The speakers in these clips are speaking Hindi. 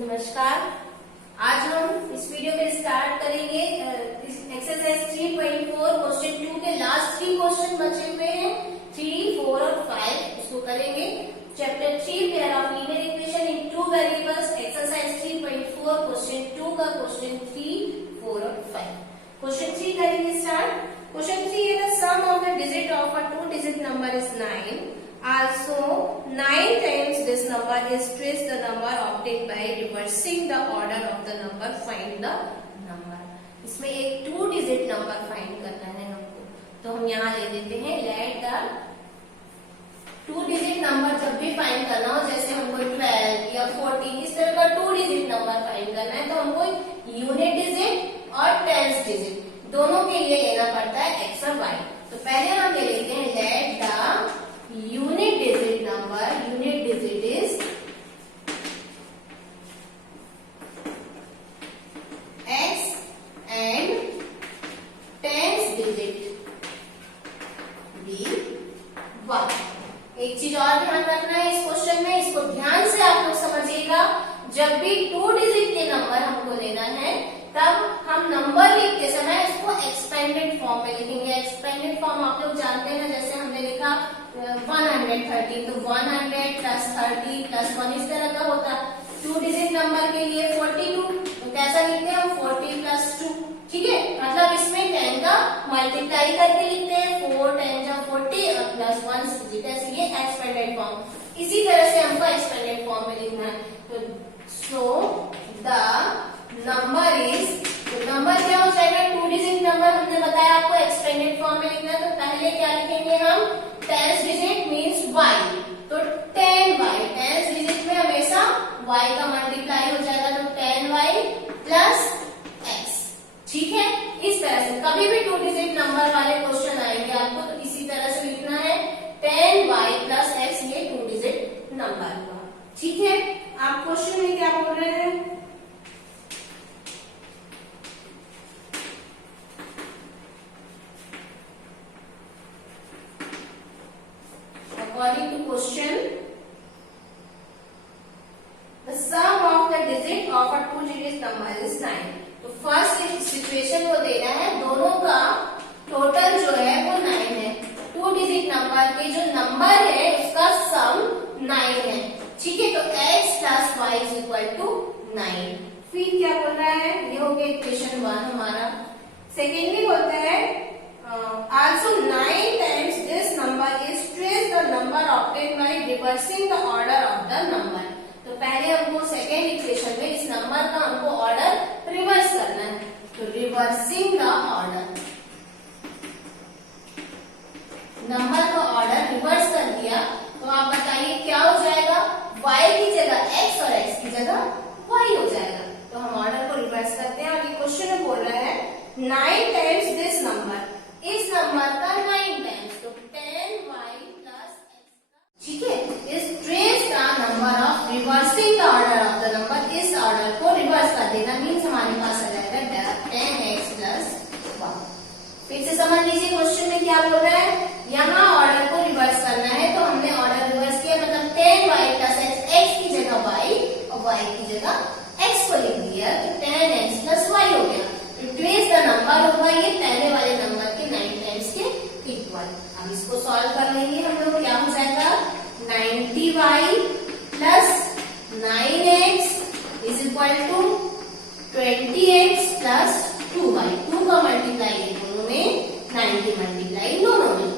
नमस्कार। आज हम इस वीडियो में स्टार्ट करेंगे एक्सरसाइज 3.4 क्वेश्चन 2 के लास्ट 3 क्वेश्चन बचे हुए हैं 3, 4 और 5 इसको करेंगे। Chapter 3 pair of linear equation in 2 variables exercise 3.4 question 2 का क्वेश्चन 3, 4 और 5। क्वेश्चन 3 करेंगे स्टार्ट। क्वेश्चन 3 है the sum of the digit of a 2 digit number is 9. Also, 9 times this number is trace the number obtained by reversing the order of the number. Find the number. इसमें एक 2 डिजिट नंबर फाइंड करना है हमको, तो हम यहाँ ले लेते हैं लेट द 2 डिजिट नंबर जब भी फाइंड करना हो, जैसे हमको 12 या 14 इस तरह का 2 डिजिट नंबर फाइंड करना है, तो हमको यूनिट डिजिट और टेंस डिजिट दोनों के लिए लेना पड़ता है एक्स और वाई। तो पहले हम ले लेते हैं let the unit digit number. Unit digit is x and tens digit b 1. एक चीज और ध्यान रखना है इस क्वेश्चन में, इसको ध्यान से आप लोग समझिएगा। जब भी 2 डिजिट के नंबर हमको लेना है तब हम नंबर लिखते समय इसको एक्सपेंडेड फॉर्म में लिखेंगे। एक्सपेंडेड फॉर्म आप लोग जानते हैं, जैसे हमने लिखा 130, तो 100 प्लस 30 प्लस 1 इस तरह का होता है। 2 डिजिट नंबर के लिए 42, तो कैसा लिखते हैं हम 40 प्लस 2, ठीक है। मतलब इसमें 10 का मल्टीप्लाई करके लिखते हैं, 4 10 जा 40 और प्लस 1 डिजिट, ये एक्सपेंडेड फॉर्म। इसी तरह से हमको एक्सपेंडेड फॉर्म में लिखना है। तो सो द नंबर इज, तो नंबर क्या हो जाएगा 2 डिजिट नंबर हमने बताया आपको एक्सपेंडेड फॉर्म में लिखना है। तो पहले क्या लिखेंगे हम, टेंस डिजिट मीन्स y, तो 10y, टेंस डिजिट में हमेशा y का मल्टीप्लाई हो जाएगा, तो 10y प्लस x, ठीक है। इस तरह से कभी भी 2 डिजिट नंबर वाले क्वेश्चन आएंगे आपको, तो इसी तरह से लिखना है 10y प्लस x, ये 2 डिजिट नंबर हुआ, ठीक है। आप क्वेश्चन में क्या बोल रहे हैं, according to question, the sum of the digit of a 2 digit number is 9. तो फर्स्ट सिचुएशन को देना है, दोनों का टोटल जो है वो 9 है। 2 डिजिट नंबर के जो नंबर है उसका सम 9 है, ठीक है। तो x plus y is equal to 9। फिर क्या बोल रहा है, ये हो गया इक्वेशन 1 हमारा। सेकेंडली बोलता है also 9 times this number is trace the number obtained by reversing the order of the number. तो पहले हमको सेकेंड इक्वेशन में इस नंबर का हमको ऑर्डर रिवर्स करना है, तो रिवर्सिंग द ऑर्डर, नंबर का ऑर्डर रिवर्स कर दिया, तो आप बताइए क्या हो जाएगा, y की जगह x और x की जगह y हो जाएगा। तो हम ऑर्डर को रिवर्स करते हैं और ये क्वेश्चन में बोल रहा है 9 टाइम्स दिस नंबर, इस नंबर का 9 टाइम्स, तो 10y प्लस x, ठीक है। इस ट्रेस का number of reversing the order of the number, इस ऑर्डर को रिवर्स कर देना मीन्स हमारे पास आ जाएगा 10x प्लस 1। फिर से समझ लीजिए क्वेश्चन में क्या बोल रहा है, यहाँ ऑर्डर को रिवर्स करना है, तो हमने ऑर्डर रिवर्स किया, मतलब 10y प्लस x, x की जगह y और y की जगह x को लिख दिया, तो 10x प्लस y हो गया। ट्रेस द नंबर होगा ये पहले वाले नंबर के 9 टाइम्स के इक्वल। अब इसको सॉल्व कर लेंगे हम लोग, क्या हो जाएगा 90y plus 9x is equal to 20x plus 2y। 2 का मल्टीप्लाई दोनों में, 90 मल्टीप्लाई दोनों में,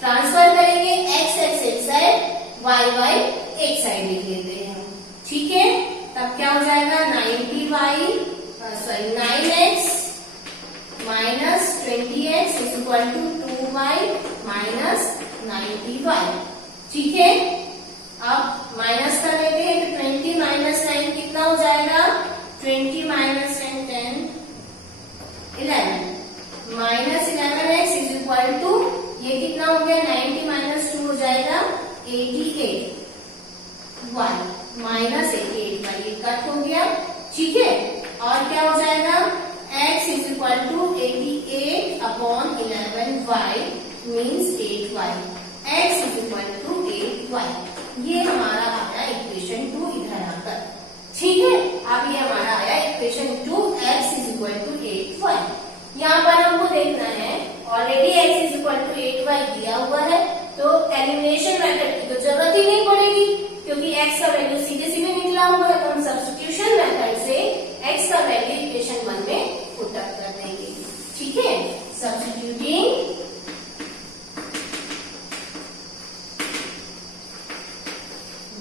ट्रांसफर करेंगे x x एक साइड, y एक साइड लिख लेते हैं, ठीक है। तब क्या हो जाएगा 9x minus 20x is equal to 2y minus 90y, ठीक है। अब माइनस कर लेते हैं, तो 20 माइनस 9 कितना हो जाएगा, 20 minus 10 11 minus 11x is equal to, ये कितना हो गया 90 माइनस 2 हो जाएगा 88, y माइनस 88y, ये कट हो गया, ठीक है। और क्या हो जाएगा x is equal to 88 upon 11y means 8y, x is equal to 8y। ये हमारा आ गया इक्वेशन 2 इधर आकर, ठीक है, अब ये हमारा आया equation 2x is equal to 8y। यहाँ पर हमको देखना है already x is equal to 8y दिया हुआ है, तो एलिमिनेशन मेथड की तो जरूरत ही नहीं पड़ेगी क्योंकि x का वैल्यू सीधे सीधे निकला हुआ है। तो हम सब्स्टिट्यूशन मेथड से x का वैल्यू इक्वेशन 1 में पुट अप कर देंगे। ठीक है, substituting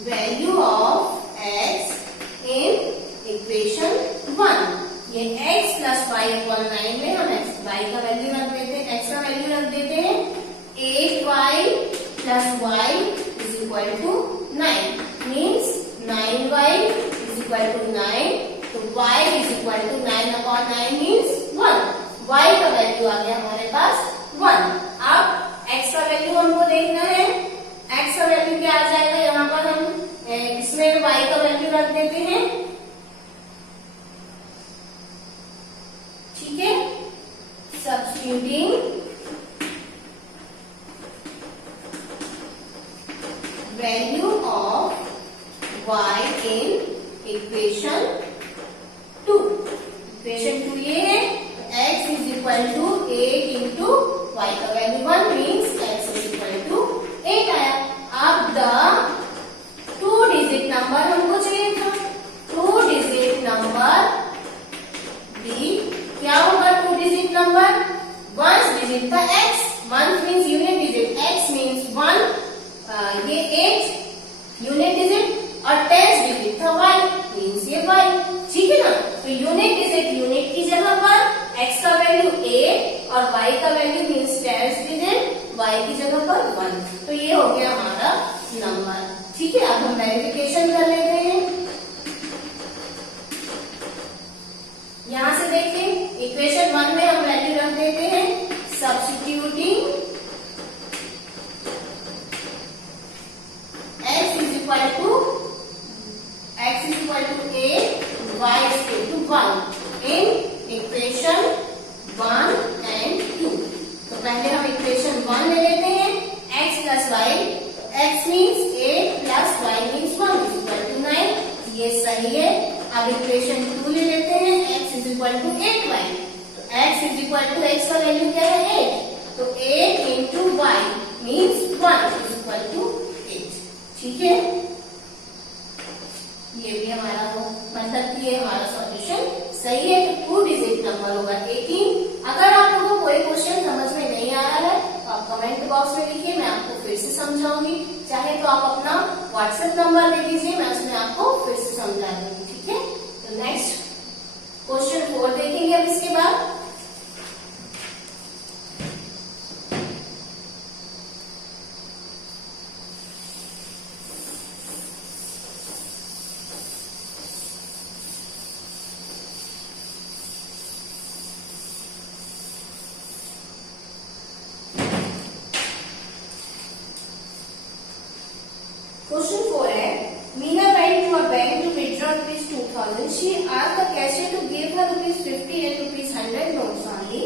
value of x in equation 1, ये x प्लस वाई अपॉन 9 में हम y का वैल्यू रख देते हैं, x का वैल्यू रख देते हैं 8y plus y is equal to 9, means 9y is equal to 9, तो y is equal to 9 upon 9 means 1, y का वैल्यू आ गया हमारे पास 1। अब x का वैल्यू हमको देखना है, x का वैल्यू क्या आ जाएगा, यहाँ पर हम इसमें y का वैल्यू रख देते हैं। ठीक है, substituting value of y in equation 2, equation 2 ये है, x is equal to 8 into y का value 1 means x is equal to 8 आया। अब द 2 डिजिट नंबर हमको चाहिए था, 2 डिजिट नंबर भी क्या होगा, 2 डिजिट नंबर 1 डिजिट था x, 1 means unit digit, x means 1, ये 8 यूनिट डिजिट और 10 डिजिट था y मीन्स ये y। ठीक है ना, तो यूनिट डिजिट यूनिट की जगह पर x का वैल्यू 8 और y का वैल्यू मीन्स 10 डिजिट y की जगह पर 1, तो ये हो गया हमारा नंबर। ठीक है, अब हम वेरिफिकेशन कर लेते हैं। यहां से देखिए इक्वेशन 1 में हम वैल्यू रख देते हैं, substituting x is equal to 8, y is equal to 1 in equation 1 and 2। तो पहले हम इक्वेशन 1 ले लेते हैं, x plus y, x means 8 plus y means 1 is equal to 9, ये सही है। अब इक्वेशन 2 ले लेते हैं, x is equal to 8y, तो x is equal to x का वैल्यू क्या है 8, तो 8 into y means 1 is equal to 8। ठीक है, ये भी हमारा मतलब ये हमारा सॉल्यूशन सही है, तो 2 डिजिट नंबर होगा 18। अगर आप लोगों को कोई क्वेश्चन समझ में नहीं आ रहा है तो आप कमेंट बॉक्स में लिखिए, मैं आपको फिर से समझाऊंगी, चाहे तो आप अपना व्हाट्सएप नंबर दे दीजिए, मैं उसमें आपको फिर से समझा दूंगी। ठीक है, तो नेक्स्ट क्वेश्चन 4 देखेंगे अब इसके बाद। Question 4 है, Meena went to a bank to withdraw ₹2000. She asked the cashier to give her ₹50 and ₹100 notes only.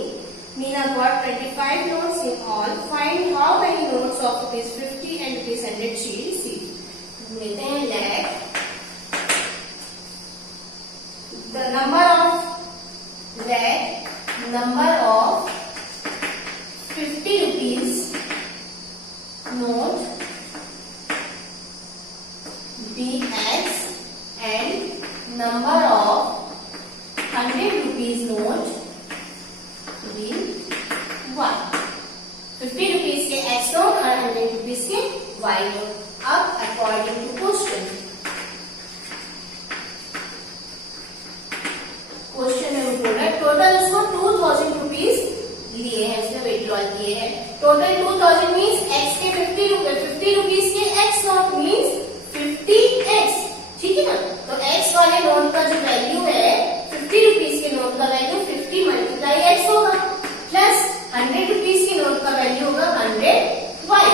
Meena got 25 notes in all. Find how many notes of ₹50 and ₹100 she received. लेते हैं lakh. The number of lakh, number of 50 rupees note dx and number of 100 rupees note dy. 50 rupees के x note और 100 rupees के y note। अब अकॉर्डिंग टू क्वेश्चन में बोला टोटल उसको 2000 रुपीज लिए हैं, उसने विड्रॉल किए हैं। टोटल 2000 मीन्स x के 50 रुपीज के x नॉट मीन्स 50x। ठीक है ना, तो x वाले नोट का जो वैल्यू है 50 रुपीज के नोट का वैल्यू 50 मल्टीप्लाई x होगा, प्लस 100 रुपीज के नोट का वैल्यू होगा 100y,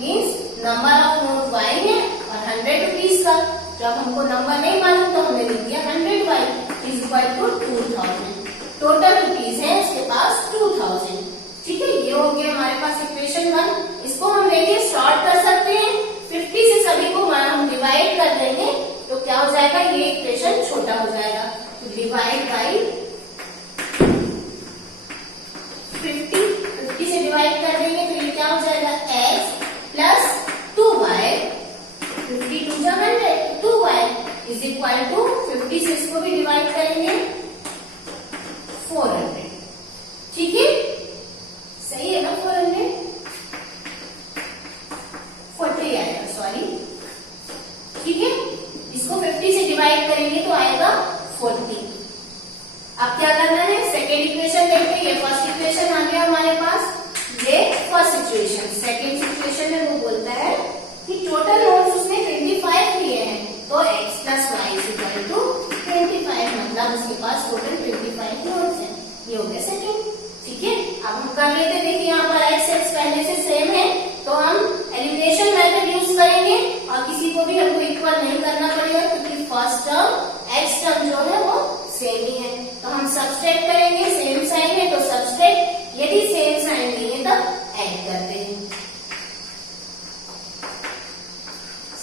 means number of note y है और 100 रुपीज का। जब हमको नंबर नहीं मालूम तो हमने लिख दिया 100y is equal to 2000। Total rupees है इसके पास 2000। ठीक है, ये हो गया हमारे पास इक्वेशन 1। इसको हम देखिए शॉर्ट कर सकते हैं, 50 से सभी को हम डिवाइड कर देंगे तो क्या हो जाएगा, ये इक्वेशन छोटा हो जाएगा, तो डिवाइड बाई 50 से डिवाइड कर देंगे तो ये क्या हो जाएगा x प्लस 2y, 52 जा 100, 2y इज इक्वल टू 50 से इसको भी डिवाइड करेंगे 400। ठीक है, सही है ना? 440 आएगा, सॉरी। ठीक है, इसको 50 से डिवाइड करेंगे तो आएगा 40। अब क्या करना है, सेकेंड इक्वेशन देखते हैं। ये फर्स्ट इक्वेशन आ गया हमारे पास, ये फर्स्ट सिचुएशन। सेकेंड सिचुएशन में वो बोलता है कि टोटल नोट्स उसने 25 लिए हैं, तो x plus y is equal to 25, मतलब उसके पास टोटल 25 नोट्स हैं। ये हो गया सेकेंड। ठीक है, अब हम कर लेते हैं। देखिए यहाँ पर x पहले से सेम है, तो हम एलिमिनेशन मेथड यूज करेंगे और किसी को भी हमको इक्वल नहीं करना पड़ेगा, क्योंकि फर्स्ट टर्म x टर्म जो है वो सेम ही है। तो हम सब्सट्रैक्ट करेंगे, सेम साइन है तो सब्सट्रैक्ट, यदि सेम साइन नहीं है तब ऐड करते हैं।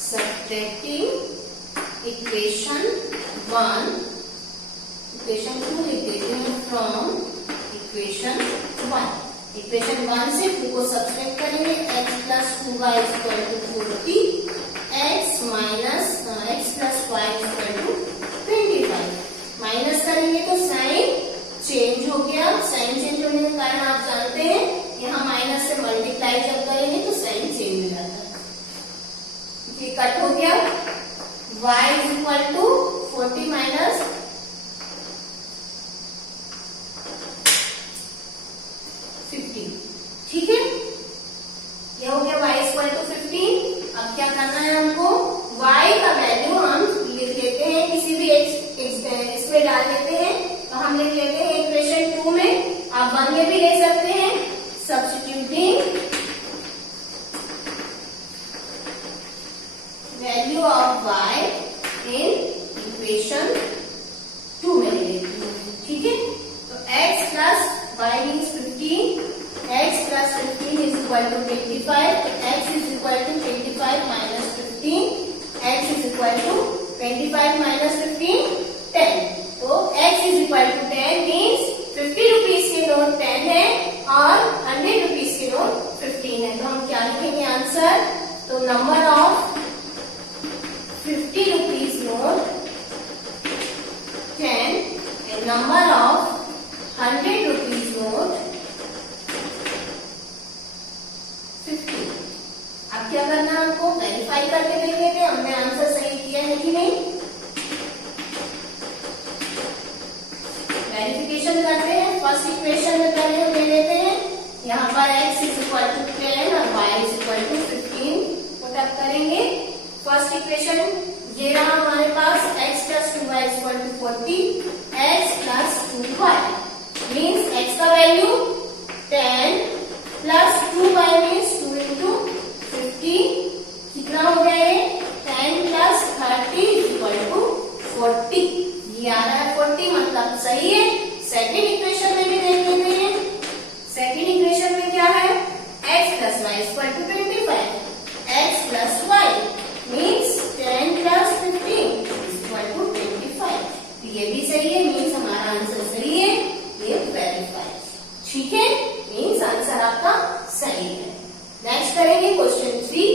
सब्ट्रैक्टिंग इक्वेशन 1, इक्वेशन 2 लिख देते हैं फ्रॉम इक्वेशन 1। इक्वेशन 1 से 2 को सब्ट्रैक्ट करेंगे, x plus 2y is equal to 40, x minus x plus y is equal to 25। Minus करेंगे तो साइन चेंज हो गया। साइन चेंज होने के कारण आप जानते हैं यहाँ माइनस से मल्टीप्लाई जब करेंगे तो साइन चेंज हो जाता है। ये कट हो गया, y is equal to 40 minus 50। ठीक है, ये हो गया y इक्वल टू 50। अब क्या करना है हमको, y का वैल्यू हम लिख लेते हैं, किसी भी इसमें डाल लेते हैं। तो हम लिख लेते हैं इक्वेशन 2 में, आप 1 में भी ले सकते हैं। Substituting value of y in equation 2 में ले लेती हूँ। ठीक है, तो x plus y means 15, x plus 15 is equal to 25, तो x is equal to 25 minus 15, x is equal to 25 minus 15 10। तो x is equal to 10 means 50 rupees के नोट 10 है और 100 रुपीज के नोट 15 है। तो हम क्या लिखेंगे आंसर, तो number of 50 rupees note 10 and number of 100 rupees note 50। अब क्या करना है हमको, वेरीफाई करके देख लेते हैं हमने आंसर सही किया है कि नहीं। वेरिफिकेशन करते हैं। फर्स्ट इक्वेशन में पहले हम ले लेते हैं, यहाँ पर x इज इक्वल टू 10 और y is equal to 15 put up करेंगे। फर्स्ट इक्वेशन ये रहा हमारे पास, x plus 2y is equal to 40, x plus 2y means x का value 10 plus 2y means 2 into 50, कितना हो गया ये 10 प्लस 30 इज इक्वल टू 40। ये आ रहा है 40, मतलब सही है। सेकेंड इक्वेशन में भी देख लेते हैं। सेकेंड इक्वेशन में क्या है, x plus y equal to 25, x plus y means 10 plus 15 equal to 25। ये भी सही है, मीन्स हमारा आंसर सही है, ये वेरीफाई। ठीक है, मीन्स आंसर आपका सही है। नेक्स्ट करेंगे क्वेश्चन 5।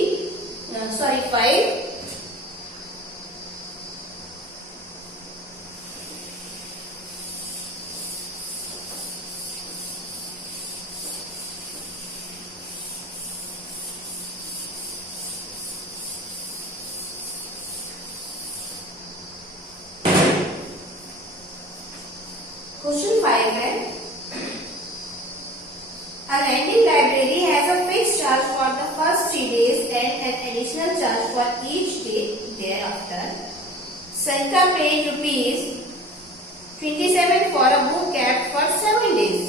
क्वेश्चन 5 है, a lending library has a fixed charge for the first 3 days and an additional charge for each day thereafter. Sarika paid ₹27 for a book kept for 7 days,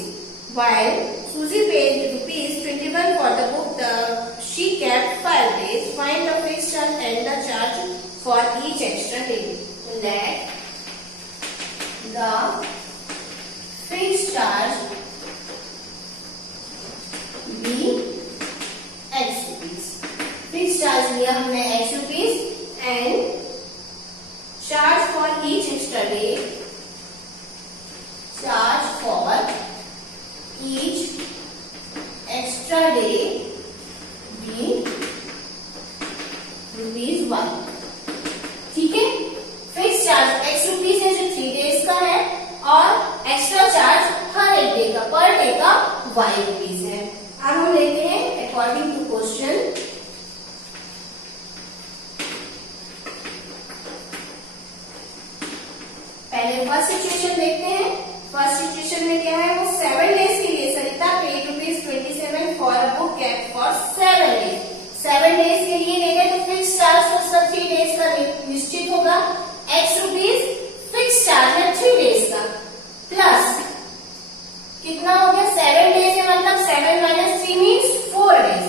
while Susie paid ₹21 for the book she kept 5 days. Find the fixed charge and the charge for each extra day. Let the fixed charge be x rupees. Fixed charge लिया हमने x rupees and charge for each extra day y rupees है। अब हम लेते हैं अकॉर्डिंग टू क्वेश्चन। पहले फर्स्ट सिचुएशन देखते हैं। फर्स्ट सिचुएशन में क्या है, वो 7 डेज के लिए Sarita paid ₹27 for a book kept for 7 days. 7 days के लिए ले गए तो फिक्स चार्ज तो सब 3 डेज का निश्चित होगा। x रुपीज फिक्स चार्ज है 3 डेज का, प्लस कितना हो गया 7 डेज है, मतलब 7 माइनस 3 मीन्स 4 डेज।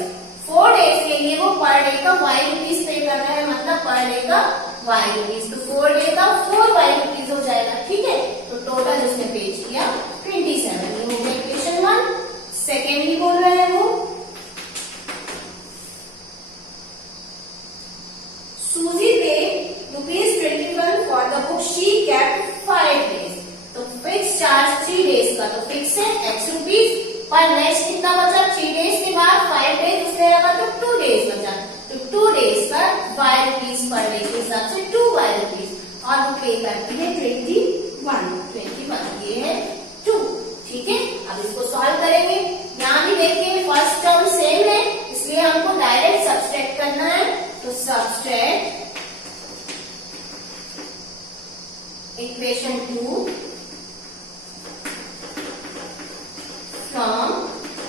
4 डेज के लिए वो पर डे का y रुपीज पे कर रहा है, मतलब पर डे का y रुपीज। तो 4 डे का 4y रुपीज हो जाएगा, ठीक है। तो टोटल उसने पे किया 27। ये हो गया इक्वेशन 1। सेकेंडली बोल रहे हैं वो, सूजी पे ₹21 for the book she kept 5 days. तो फिक्स चार्ज 3 डेज का तो फिक्स है x रुपीज, पर नेक्स्ट कितना बचा 3 डेज के बाद 5 डेज उसने रखा तो 2 डेज बचा। तो 2 डेज का y रुपीज पर डे के हिसाब से 2y रुपीज, और वो पे करती है 21। ये है 2, ठीक है। अब इसको सॉल्व करेंगे। यहाँ भी देखिए फर्स्ट टर्म सेम है, इसलिए हमको डायरेक्ट सब्सट्रैक्ट करना है। तो सब्सट्रैक्ट इक्वेशन 2 फ्रॉम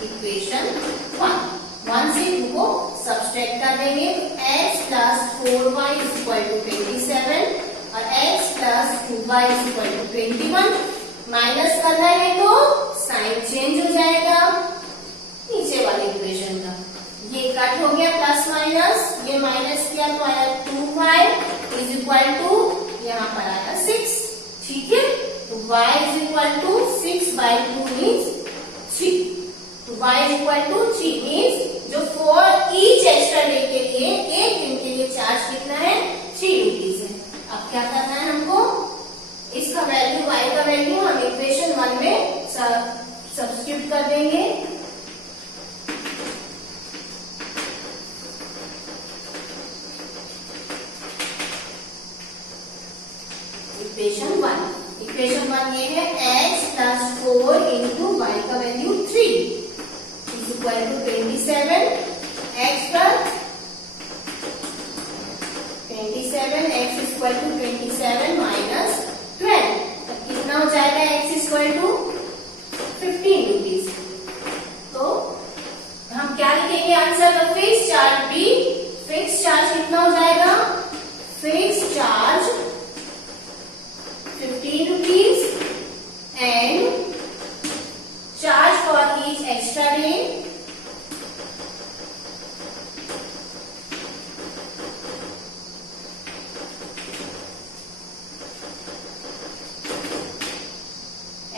इक्वेशन 1। 1 से 2 को सब्सट्रैक्ट कर देंगे। x plus 4y equal to 27 और x plus 2y equal to 21। Minus करना है तो साइन चेंज हो जाएगा नीचे वाले इक्वेशन का। ये कट हो गया प्लस माइनस, ये माइनस किया तो आया 2y इज इक्वल टू यहाँ पर आया 6, ठीक है। तो y is equal to 6/2 means 3। तो y is equal to 3 means जो फॉर ईच एक्स्ट्रा डे के लिए, एक दिन के लिए चार्ज कितना है 3 रुपीज है। अब क्या करना है हमको, इसका वैल्यू y का वैल्यू हम इक्वेशन 1 में सब्स्टिट्यूट कर देंगे। इक्वेशन 1 ये है x प्लस 4 इंटू y का value 3 is equal to 27। x plus 27 x equal to 27 minus 12, तब कितना हो जाएगा x इक्वल टू 15 रुपीज। तो हम क्या लिखेंगे आंसर का, फिक्स चार्ज भी, फिक्स चार्ज कितना हो जाएगा, fix charge 15 rupees and charge for each extra day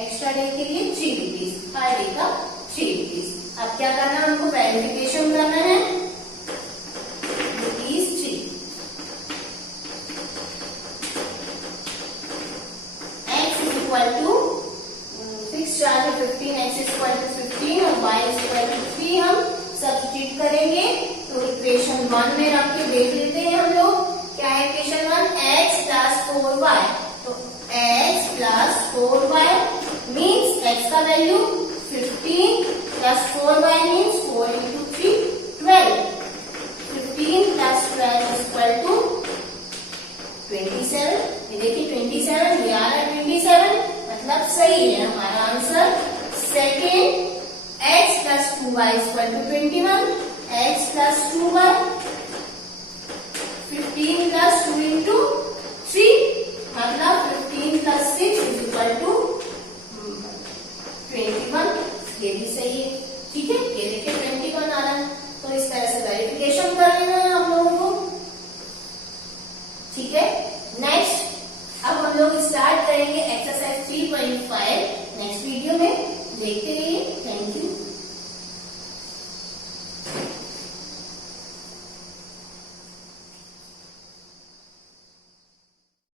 extra day के लिए 3 रुपीज, पर डे का 3 रुपीज। अब क्या करना है हमको, वेरिफिकेशन करना है ₹3। इक्वल टू फिक्स चार्ज है 15, x इक्वल टू 15 और y इक्वल टू 3 हम सब्स्टिट्यूट करेंगे। तो इक्वेशन 1 में रख के देख लेते हैं हम लोग क्या है इक्वेशन 1, x प्लस 4y। तो x plus 4y means x का value 15 plus 4y means 4 into 3 12। 15 plus 12 equal to 27। ये देखिए 27, ये आ रहा है 27, मतलब सही है हमारा answer. Second x plus 2y equal to 21, x plus 2y